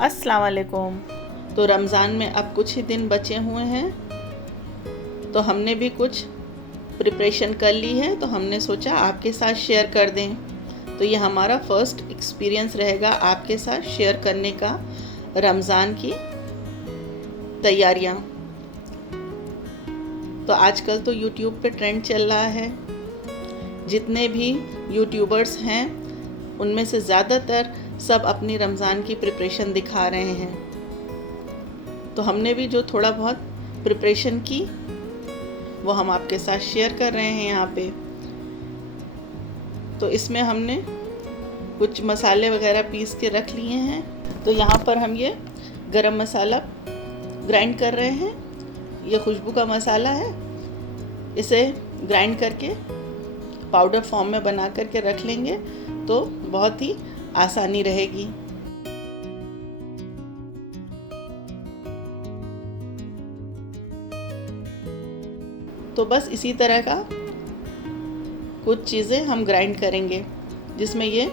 अस्सलाम वालेकुम। तो रमज़ान में अब कुछ ही दिन बचे हुए हैं, तो हमने भी कुछ प्रिपरेशन कर ली है, तो हमने सोचा आपके साथ शेयर कर दें। तो ये हमारा फ़र्स्ट एक्सपीरियंस रहेगा आपके साथ शेयर करने का रमज़ान की तैयारियाँ। तो आजकल तो यूट्यूब पे ट्रेंड चल रहा है, जितने भी यूट्यूबर्स हैं उनमें से ज़्यादातर सब अपनी रमज़ान की प्रिपरेशन दिखा रहे हैं। तो हमने भी जो थोड़ा बहुत प्रिपरेशन की वो हम आपके साथ शेयर कर रहे हैं यहाँ पे। तो इसमें हमने कुछ मसाले वगैरह पीस के रख लिए हैं। तो यहाँ पर हम ये गरम मसाला ग्राइंड कर रहे हैं। ये खुशबू का मसाला है, इसे ग्राइंड करके पाउडर फॉर्म में बना करके रख लेंगे तो बहुत ही आसानी रहेगी। तो बस इसी तरह का कुछ चीज़ें हम ग्राइंड करेंगे, जिसमें ये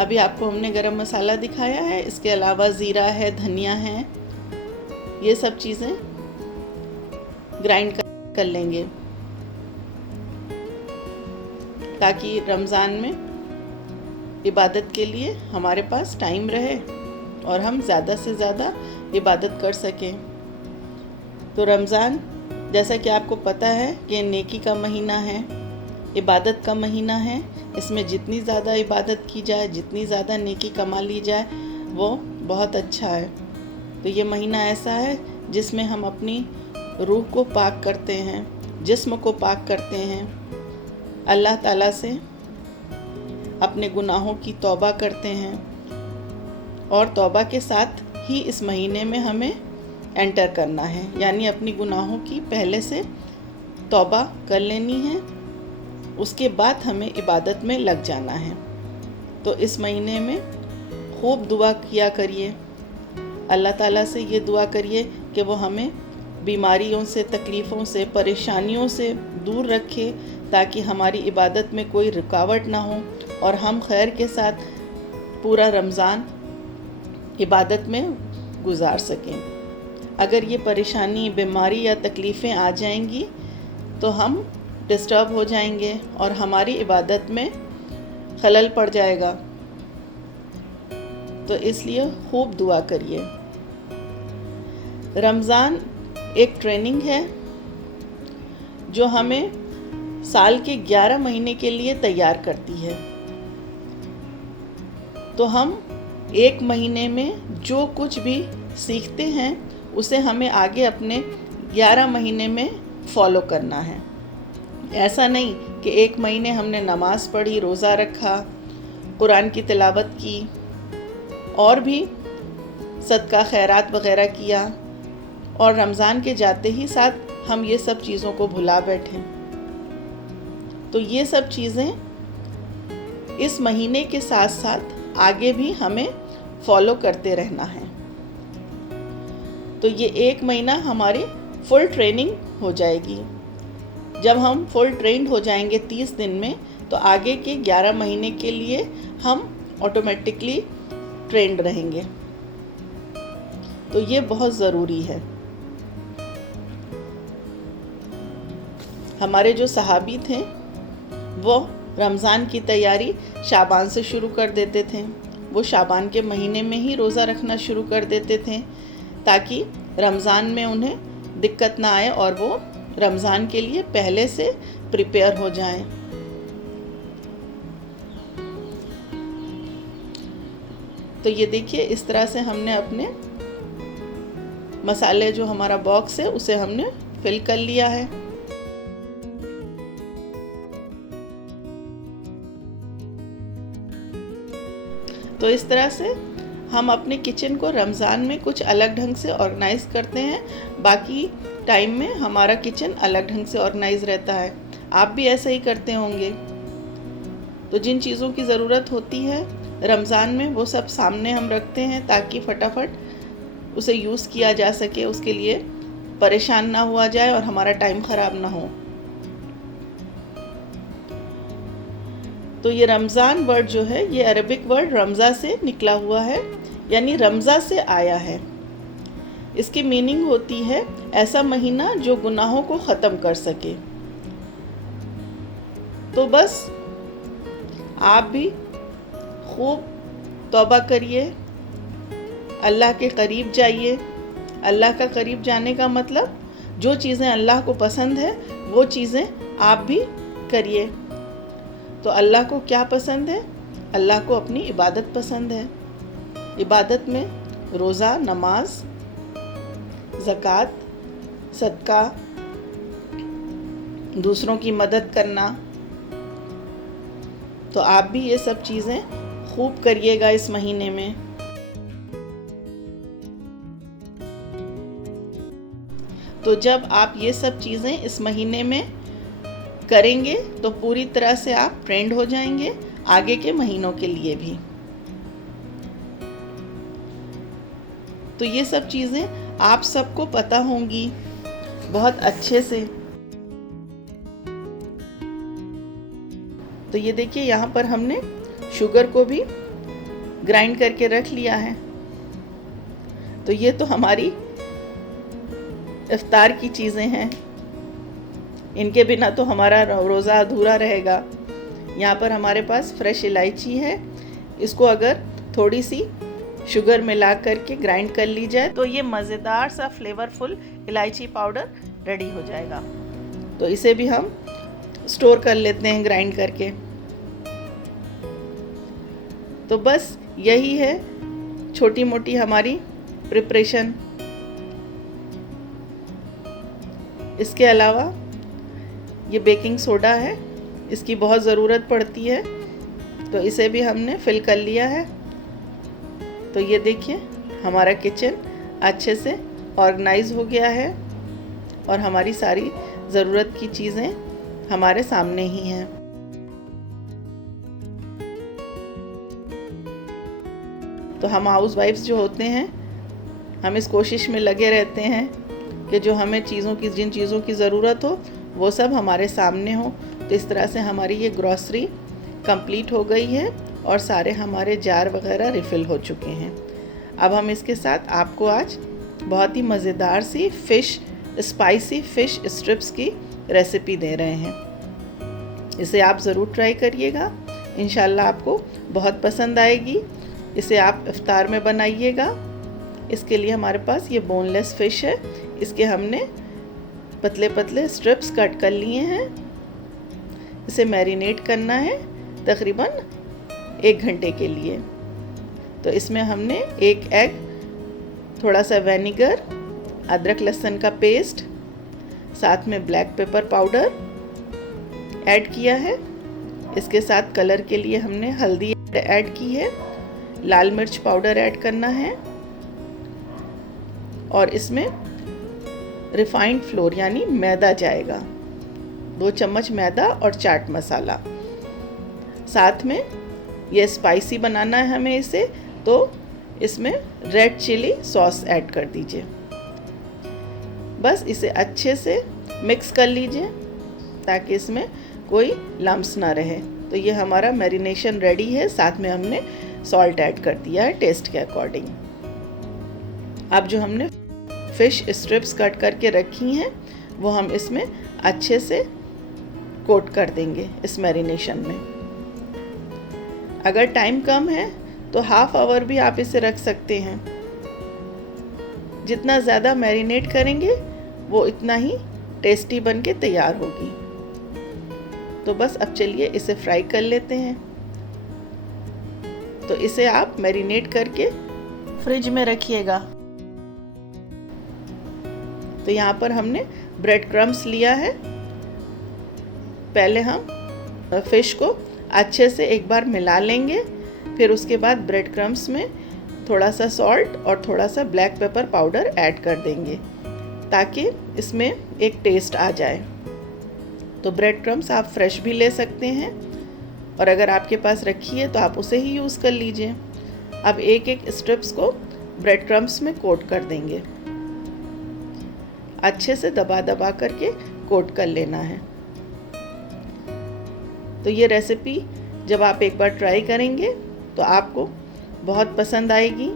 अभी आपको हमने गरम मसाला दिखाया है, इसके अलावा ज़ीरा है, धनिया है, ये सब चीज़ें ग्राइंड कर लेंगे ताकि रमज़ान में इबादत के लिए हमारे पास टाइम रहे और हम ज़्यादा से ज़्यादा इबादत कर सकें। तो रमज़ान जैसा कि आपको पता है कि नेकी का महीना है, इबादत का महीना है। इसमें जितनी ज़्यादा इबादत की जाए, जितनी ज़्यादा नेकी कमा ली जाए, वो बहुत अच्छा है। तो ये महीना ऐसा है जिसमें हम अपनी रूह को पाक करते हैं, जिस्म को पाक करते हैं, अल्लाह ताला से अपने गुनाहों की तौबा करते हैं और तौबा के साथ ही इस महीने में हमें एंटर करना है, यानी अपनी गुनाहों की पहले से तौबा कर लेनी है, उसके बाद हमें इबादत में लग जाना है। तो इस महीने में खूब दुआ किया करिए, अल्लाह ताला से ये दुआ करिए कि वो हमें बीमारियों से, तकलीफ़ों से, परेशानियों से दूर रखे, ताकि हमारी इबादत में कोई रुकावट ना हो और हम खैर के साथ पूरा रमज़ान इबादत में गुजार सकें। अगर ये परेशानी, बीमारी या तकलीफ़ें आ जाएंगी तो हम डिस्टर्ब हो जाएंगे और हमारी इबादत में खलल पड़ जाएगा। तो इसलिए खूब दुआ करिए। रमज़ान एक ट्रेनिंग है जो हमें साल के 11 महीने के लिए तैयार करती है। तो हम एक महीने में जो कुछ भी सीखते हैं उसे हमें आगे अपने 11 महीने में फॉलो करना है। ऐसा नहीं कि एक महीने हमने नमाज़ पढ़ी, रोज़ा रखा, कुरान की तिलावत की और भी सदका खैरात वग़ैरह किया और रमज़ान के जाते ही साथ हम ये सब चीज़ों को भुला बैठे। तो ये सब चीज़ें इस महीने के साथ साथ आगे भी हमें फॉलो करते रहना है। तो ये एक महीना हमारी फुल ट्रेनिंग हो जाएगी। जब हम फुल ट्रेंड हो जाएंगे 30 दिन में, तो आगे के 11 महीने के लिए हम ऑटोमेटिकली ट्रेंड रहेंगे। तो ये बहुत ज़रूरी है। हमारे जो सहाबी थे वो रमज़ान की तैयारी शाबान से शुरू कर देते थे। वो शाबान के महीने में ही रोज़ा रखना शुरू कर देते थे ताकि रमज़ान में उन्हें दिक्कत ना आए और वो रमज़ान के लिए पहले से प्रिपेयर हो जाएं। तो ये देखिए, इस तरह से हमने अपने मसाले, जो हमारा बॉक्स है, उसे हमने फिल कर लिया है। तो इस तरह से हम अपने किचन को रमज़ान में कुछ अलग ढंग से ऑर्गेनाइज़ करते हैं, बाकी टाइम में हमारा किचन अलग ढंग से ऑर्गेनाइज़ रहता है। आप भी ऐसा ही करते होंगे। तो जिन चीज़ों की ज़रूरत होती है रमज़ान में, वो सब सामने हम रखते हैं ताकि फटाफट उसे यूज़ किया जा सके, उसके लिए परेशान ना हुआ जाए और हमारा टाइम ख़राब ना हो। तो ये रमज़ान वर्ड जो है ये अरबिक वर्ड रमज़ा से निकला हुआ है, यानी रमज़ा से आया है। इसकी मीनिंग होती है ऐसा महीना जो गुनाहों को ख़त्म कर सके। तो बस आप भी खूब तौबा करिए, अल्लाह के करीब जाइए। अल्लाह का करीब जाने का मतलब जो चीज़ें अल्लाह को पसंद है वो चीज़ें आप भी करिए। तो अल्लाह को क्या पसंद है? अल्लाह को अपनी इबादत पसंद है। इबादत में रोज़ा, नमाज, ज़कात, सदका, दूसरों की मदद करना। तो आप भी ये सब चीज़ें खूब करिएगा इस महीने में। तो जब आप ये सब चीज़ें इस महीने में करेंगे तो पूरी तरह से आप ट्रेंड हो जाएंगे आगे के महीनों के लिए भी। तो ये सब चीज़ें आप सबको पता होंगी बहुत अच्छे से। तो ये देखिए यहाँ पर हमने शुगर को भी ग्राइंड करके रख लिया है। तो ये तो हमारी इफ्तार की चीज़ें हैं, इनके बिना तो हमारा रोज़ा अधूरा रहेगा। यहाँ पर हमारे पास फ्रेश इलायची है, इसको अगर थोड़ी सी शुगर मिला करके ग्राइंड कर ली जाए तो ये मज़ेदार सा फ्लेवरफुल इलायची पाउडर रेडी हो जाएगा। तो इसे भी हम स्टोर कर लेते हैं ग्राइंड करके। तो बस यही है छोटी मोटी हमारी प्रिपरेशन। इसके अलावा ये बेकिंग सोडा है, इसकी बहुत ज़रूरत पड़ती है, तो इसे भी हमने फिल कर लिया है। तो ये देखिए हमारा किचन अच्छे से ऑर्गेनाइज हो गया है और हमारी सारी ज़रूरत की चीज़ें हमारे सामने ही हैं। तो हम हाउस वाइफ्स जो होते हैं, हम इस कोशिश में लगे रहते हैं कि जो हमें जिन चीज़ों की ज़रूरत हो वो सब हमारे सामने हो। तो इस तरह से हमारी ये ग्रॉसरी कंप्लीट हो गई है और सारे हमारे जार वगैरह रिफ़िल हो चुके हैं। अब हम इसके साथ आपको आज बहुत ही मज़ेदार सी स्पाइसी फ़िश स्ट्रिप्स की रेसिपी दे रहे हैं। इसे आप ज़रूर ट्राई करिएगा, इंशाल्लाह आपको बहुत पसंद आएगी। इसे आप इफ्तार में बनाइएगा। इसके लिए हमारे पास ये बोनलेस फ़िश है, इसके हमने पतले पतले स्ट्रिप्स कट कर लिए हैं। इसे मैरिनेट करना है तकरीबन 1 घंटे के लिए। तो इसमें हमने 1 एग, थोड़ा सा विनेगर, अदरक लहसुन का पेस्ट, साथ में ब्लैक पेपर पाउडर ऐड किया है। इसके साथ कलर के लिए हमने हल्दी ऐड की है, लाल मिर्च पाउडर ऐड करना है और इसमें रिफाइंड फ्लोर यानी मैदा जाएगा, 2 चम्मच मैदा और चाट मसाला। साथ में ये स्पाइसी बनाना है हमें इसे, तो इसमें रेड चिली सॉस ऐड कर दीजिए। बस इसे अच्छे से मिक्स कर लीजिए ताकि इसमें कोई लम्स ना रहे। तो ये हमारा मैरिनेशन रेडी है। साथ में हमने सॉल्ट ऐड कर दिया है टेस्ट के अकॉर्डिंग। अब जो हमने फ़िश स्ट्रिप्स कट करके रखी हैं वो हम इसमें अच्छे से कोट कर देंगे इस मैरिनेशन में। अगर टाइम कम है तो हाफ आवर भी आप इसे रख सकते हैं। जितना ज़्यादा मैरिनेट करेंगे वो इतना ही टेस्टी बन के तैयार होगी। तो बस अब चलिए इसे फ्राई कर लेते हैं। तो इसे आप मैरिनेट करके फ्रिज में रखिएगा। तो यहाँ पर हमने ब्रेड क्रम्स लिया है। पहले हम फ़िश को अच्छे से एक बार मिला लेंगे, फिर उसके बाद ब्रेड क्रम्स में थोड़ा सा सॉल्ट और थोड़ा सा ब्लैक पेपर पाउडर ऐड कर देंगे ताकि इसमें एक टेस्ट आ जाए। तो ब्रेड क्रम्स आप फ्रेश भी ले सकते हैं और अगर आपके पास रखी है तो आप उसे ही यूज़ कर लीजिए। अब एक एक स्ट्रिप्स को ब्रेड क्रम्स में कोट कर देंगे। अच्छे से दबा दबा करके कोट कर लेना है। तो ये रेसिपी जब आप एक बार ट्राई करेंगे तो आपको बहुत पसंद आएगी।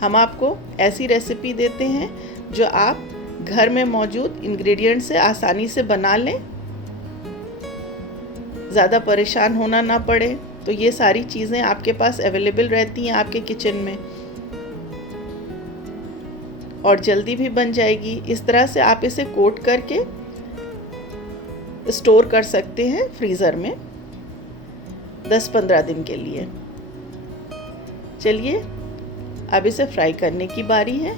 हम आपको ऐसी रेसिपी देते हैं जो आप घर में मौजूद इंग्रेडिएंट से आसानी से बना लें, ज़्यादा परेशान होना ना पड़े। तो ये सारी चीज़ें आपके पास अवेलेबल रहती हैं आपके किचन में और जल्दी भी बन जाएगी। इस तरह से आप इसे कोट करके स्टोर कर सकते हैं फ्रीज़र में 10-15 दिन के लिए। चलिए अब इसे फ्राई करने की बारी है।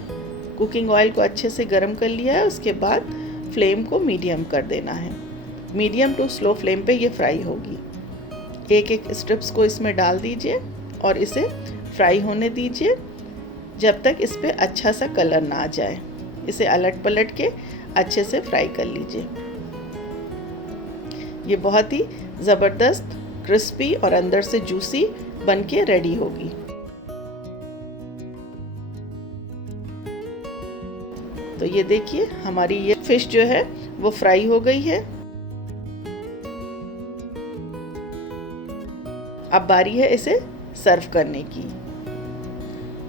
कुकिंग ऑयल को अच्छे से गर्म कर लिया है, उसके बाद फ्लेम को मीडियम कर देना है। मीडियम टू स्लो फ्लेम पे ये फ्राई होगी। एक एक स्ट्रिप्स को इसमें डाल दीजिए और इसे फ्राई होने दीजिए जब तक इस पे अच्छा सा कलर ना आ जाए। इसे अलट पलट के अच्छे से फ्राई कर लीजिए। ये बहुत ही ज़बरदस्त क्रिस्पी और अंदर से जूसी बन के रेडी होगी। तो ये देखिए हमारी ये फिश जो है वो फ्राई हो गई है। अब बारी है इसे सर्व करने की।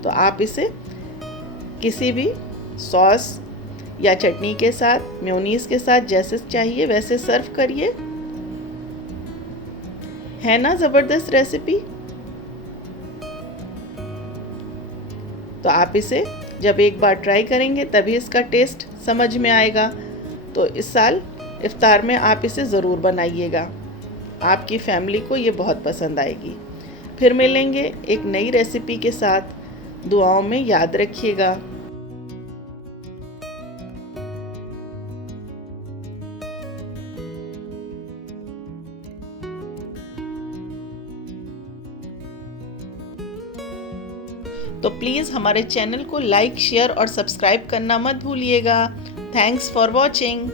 तो आप इसे किसी भी सॉस या चटनी के साथ, मेयोनीज के साथ, जैसे चाहिए वैसे सर्व करिए। है ना ज़बरदस्त रेसिपी। तो आप इसे जब एक बार ट्राई करेंगे तभी इसका टेस्ट समझ में आएगा। तो इस साल इफ्तार में आप इसे ज़रूर बनाइएगा, आपकी फैमिली को ये बहुत पसंद आएगी। फिर मिलेंगे एक नई रेसिपी के साथ। दुआओं में याद रखिएगा। तो प्लीज़ हमारे चैनल को लाइक, शेयर और सब्सक्राइब करना मत भूलिएगा। Thanks for watching.